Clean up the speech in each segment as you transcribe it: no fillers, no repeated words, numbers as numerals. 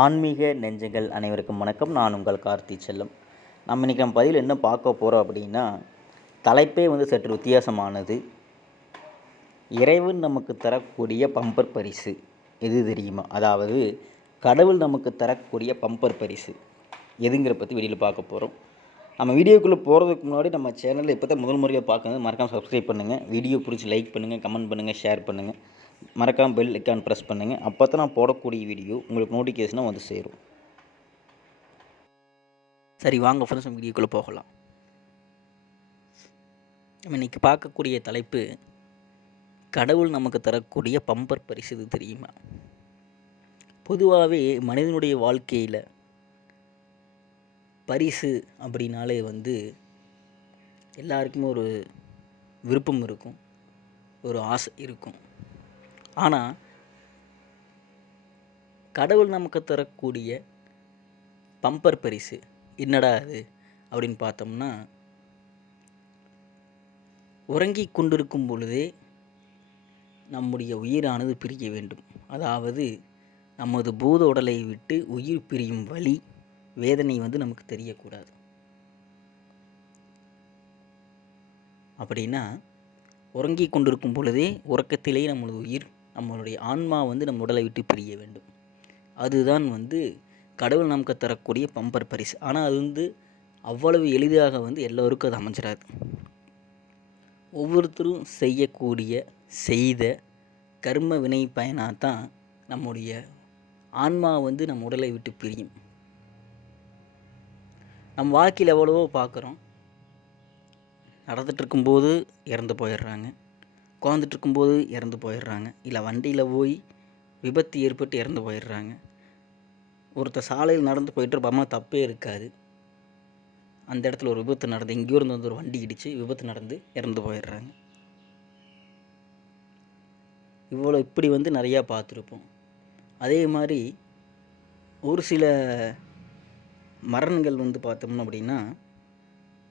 ஆன்மீக நெஞ்சங்கள் அனைவருக்கும் வணக்கம். நான் உங்கள் கார்த்தி செல்லம். இன்றைக்கி நம்ம பதிவில் என்ன பார்க்க போகிறோம் அப்படின்னா, தலைப்பே சற்று வித்தியாசமானது. இறைவன் நமக்கு தரக்கூடிய பம்பர் பரிசு எது தெரியுமா? அதாவது கடவுள் நமக்கு தரக்கூடிய பம்பர் பரிசு எதுங்கிற பற்றி வெளியில் பார்க்க போகிறோம். நம்ம வீடியோக்குள்ளே போகிறதுக்கு முன்னாடி நம்ம சேனலில் இப்போ தான் முதல் முறையாக பார்க்கணும், மறக்காமல் சப்ஸ்கிரைப் பண்ணுங்கள். வீடியோ பிடிச்சி லைக் பண்ணுங்கள், கமெண்ட் பண்ணுங்கள், ஷேர் பண்ணுங்கள். மறக்காமல் பெல் ஐக்கான் ப்ரெஸ் பண்ணுங்கள். அப்போ தான் நான் போடக்கூடிய வீடியோ உங்களுக்கு நோட்டிஃபிகேஷனாக வந்து சேரும். சரி, வாங்க ஃப்ரெண்ட்ஸ், நம்ம வீடியோக்குள்ளே போகலாம். நம்ம இன்றைக்கி பார்க்கக்கூடிய தலைப்பு, கடவுள் நமக்கு தரக்கூடிய பம்பர் பரிசு இது தெரியுமா? பொதுவாகவே மனிதனுடைய வாழ்க்கையில் பரிசு அப்படின்னாலே எல்லாருக்குமே ஒரு விருப்பம் இருக்கும், ஒரு ஆசை இருக்கும். ஆனால் கடவுள் நமக்கு தரக்கூடிய பம்பர் பரிசு என்னடா அது அப்படின்னு பார்த்தோம்னா, உறங்கி கொண்டிருக்கும் பொழுதே நம்முடைய உயிரானது பிரிய வேண்டும். அதாவது நமது பூத உடலை விட்டு உயிர் பிரியும் வலி, வேதனை நமக்கு தெரியக்கூடாது. அப்படின்னா உறங்கி கொண்டிருக்கும் பொழுதே உறக்கத்திலேயே நம்மளது உயிர், நம்மளுடைய ஆன்மா நம்ம உடலை விட்டு பிரிய வேண்டும். அதுதான் கடவுள் நமக்கு தரக்கூடிய பம்பர் பரிசு. ஆனால் அது அவ்வளவு எளிதாக எல்லோருக்கும் அது அமைஞ்சிடாது. ஒவ்வொருத்தரும் செய்த கர்ம வினை பயனாக தான் நம்முடைய ஆன்மா நம்ம உடலை விட்டு பிரியும். நம் வாழ்க்கையில் எவ்வளவோ பார்க்குறோம். நடந்துகிட்ருக்கும்போது இறந்து போயிடுறாங்க, உட்காந்துட்ருக்கும்போது இறந்து போயிடுறாங்க, இல்லை வண்டியில் போய் விபத்து ஏற்பட்டு இறந்து போயிடுறாங்க. ஒருத்தர் சாலையில் நடந்து போயிட்டு தப்பே இருக்காது, அந்த இடத்துல ஒரு விபத்து நடந்து, எங்கேயோ இருந்து ஒரு வண்டி இடித்து விபத்து நடந்து இறந்து போயிடுறாங்க. இப்படி நிறையா பார்த்துருப்போம். அதே மாதிரி ஒரு சில மரணங்கள் பார்த்தோம்னா அப்படின்னா,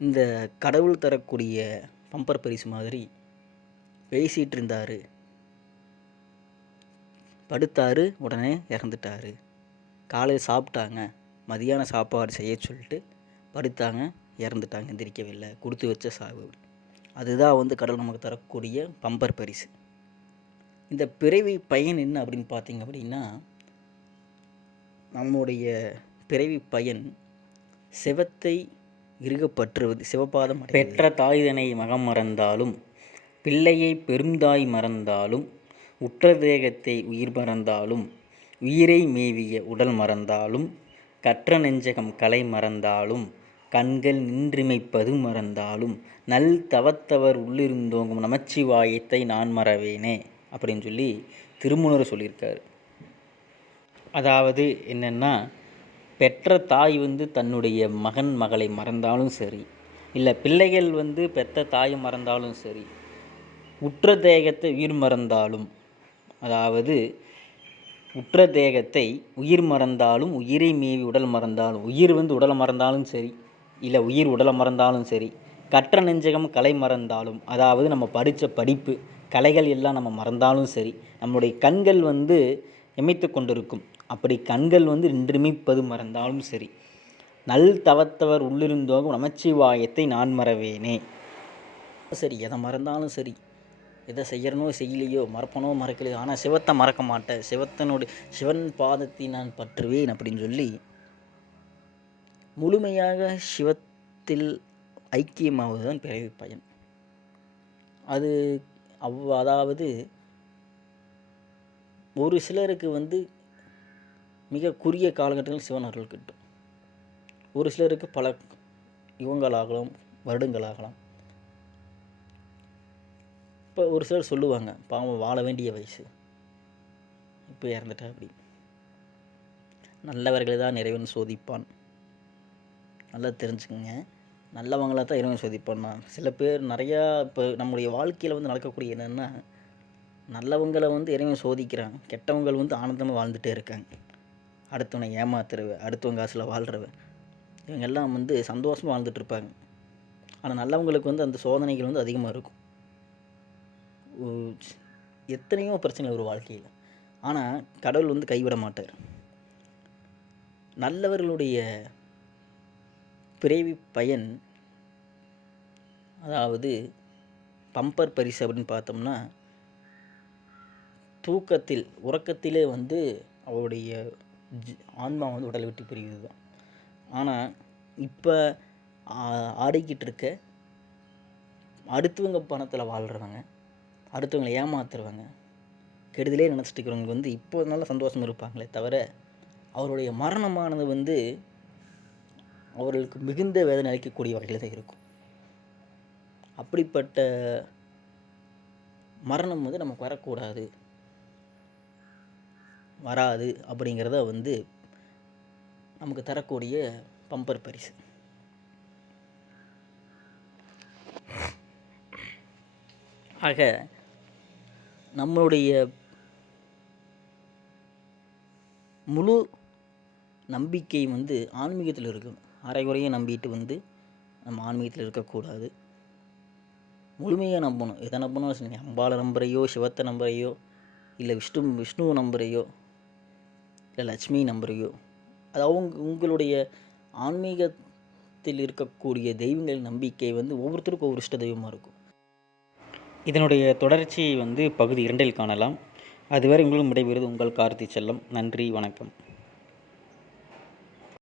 இந்த கடவுள் தரக்கூடிய பம்பர் பரிசு மாதிரி பேசிகிட்டு இருந்தார், படுத்தார், உடனே இறந்துட்டார். காலையில் சாப்பிட்டாங்க, மதியான சாப்பாடு செய்ய சொல்லிட்டு படுத்தாங்க, இறந்துட்டாங்க, எந்திரிக்கவில்லை, கொடுத்து வச்ச சாவு. அதுதான் கடவுள் நமக்கு தரக்கூடிய பம்பர் பரிசு. இந்த பிறவி பயன் என்ன அப்படின்னு பார்த்தீங்க அப்படின்னா, நம்முடைய பிறவி பயன் சிவத்தை இறுகப்பற்றுவது, சிவபாதம். பெற்ற தாய்தனை மகம் மறந்தாலும், பிள்ளையை பெருந்தாய் மறந்தாலும், உற்ற தேகத்தை உயிர் மறந்தாலும், உயிரை மேவிய உடல் மறந்தாலும், கற்ற நெஞ்சகம் கலை மறந்தாலும், கண்கள் நின்றிமைப்பது மறந்தாலும், நல் தவத்தவர் உள்ளிருந்தோங்கும் நமச்சிவாயத்தை நான் மறவேனே அப்படின்னு சொல்லி திருமூலர் சொல்லியிருக்காரு. அதாவது என்னென்னா, பெற்ற தாய் தன்னுடைய மகன் மகளை மறந்தாலும் சரி, இல்லை பிள்ளைகள் பெற்ற தாயை மறந்தாலும் சரி, உற்ற தேகத்தை உயிர் மறந்தாலும், அதாவது உற்ற தேகத்தை உயிர் மறந்தாலும், உயிரை மேவி உடல் மறந்தாலும், உயிர் உடலை மறந்தாலும் சரி, இல்லை உயிர் உடலை மறந்தாலும் சரி, கற்ற நெஞ்சகம் கலை மறந்தாலும், அதாவது நம்ம படித்த படிப்பு கலைகள் எல்லாம் நம்ம மறந்தாலும் சரி, நம்முடைய கண்கள் இமைத்து கொண்டிருக்கும், அப்படி கண்கள் நின்றிமைப்பது மறந்தாலும் சரி, நல் தவத்தவர் உள்ளிருந்தோங்கும் நமச்சிவாயத்தை நான் மறவேனே. சரி, எதை மறந்தாலும் சரி, எதை செய்யறனோ செய்யலையோ, மறப்பனோ மறக்கலையோ, ஆனால் சிவத்தை மறக்க மாட்டேன், சிவன் பாதத்தை நான் பற்றுவேன் அப்படின்னு சொல்லி முழுமையாக சிவத்தில் ஐக்கியமாவது தான் பிறவி பயன். அதாவது ஒரு சிலருக்கு மிக குறுகிய காலகட்டத்தில் சிவன் அருள் கிட்டும். ஒரு சிலருக்கு பல யுகங்களாகலாம், வருடங்களாகலாம். இப்போ ஒரு சிலர் சொல்லுவாங்க, பாவம் வாழ வேண்டிய வயசு, இப்போ இறந்துட்டா. அப்படி நல்லவர்களை தான் இறைவன் சோதிப்பான். நல்லா தெரிஞ்சுக்கோங்க, நல்லவங்களாக தான் இறைவன் சோதிப்பான். சில பேர் நிறையா இப்போ நம்முடைய வாழ்க்கையில் நடக்கக்கூடிய என்னென்னா, நல்லவங்களை இறைவன் சோதிக்கிறான், கெட்டவங்கள் ஆனந்தமாக வாழ்ந்துகிட்டே இருக்காங்க. அடுத்தவனை ஏமாத்துறவ, அடுத்தவங்க காசில் வாழ்கிறவ, இவங்கெல்லாம் சந்தோஷமாக வாழ்ந்துட்டுருப்பாங்க. ஆனால் நல்லவங்களுக்கு அந்த சோதனைகள் அதிகமாக இருக்கும். எத்தனையோ பிரச்சனை ஒரு வாழ்க்கையில். ஆனால் கடவுள் கைவிட மாட்டார். நல்லவர்களுடைய பிறவி பயன், அதாவது பம்பர் பரிசு அப்படின்னு பார்த்தோம்னா, உறக்கத்திலே வந்து அவருடைய ஆன்மா வந்து உடலை விட்டு பிரியுது தான். ஆனால் இப்போ ஆடிக்கிட்டு இருக்க அடுத்தவங்க பணத்தில் வாழ்கிறவங்க, அடுத்தவங்களை ஏமாத்துறவங்க, கெடுதலே நினச்சிட்டு இருக்கிறவங்க வந்து இப்போ நல்ல சந்தோஷம் இருப்பாங்களே தவிர, அவருடைய மரணமானது வந்து அவர்களுக்கு மிகுந்த வேதனை அளிக்கக்கூடிய வகையில் தான் இருக்கும். அப்படிப்பட்ட மரணம் வந்து நமக்கு வரக்கூடாது, வராது அப்படிங்கிறத வந்து நமக்கு தரக்கூடிய பம்பர் பரிசு. ஆக நம்மளுடைய முழு நம்பிக்கை வந்து ஆன்மீகத்தில் இருக்கணும். அரைகுறையாக நம்பிட்டு வந்து நம்ம ஆன்மீகத்தில் இருக்கக்கூடாது. முழுமையாக நம்பணும். எதை நம்பணும், அம்பாளை நம்புறையோ, சிவத்தை நம்புறையோ, இல்லை விஷ்ணுவை நம்புறையோ, இல்லை லட்சுமி நம்புறையோ, அது உங்களுடைய ஆன்மீகத்தில் இருக்கக்கூடிய தெய்வங்களின் நம்பிக்கை வந்து ஒவ்வொருத்தருக்கும் ஒவ்வொரு இஷ்ட தெய்வமாக இருக்கும். இதனுடைய தொடர்ச்சி வந்து பகுதி 2 காணலாம். அதுவரை உங்களும் விடைபெறுவது உங்கள் கார்த்தி செல்லம். நன்றி, வணக்கம்.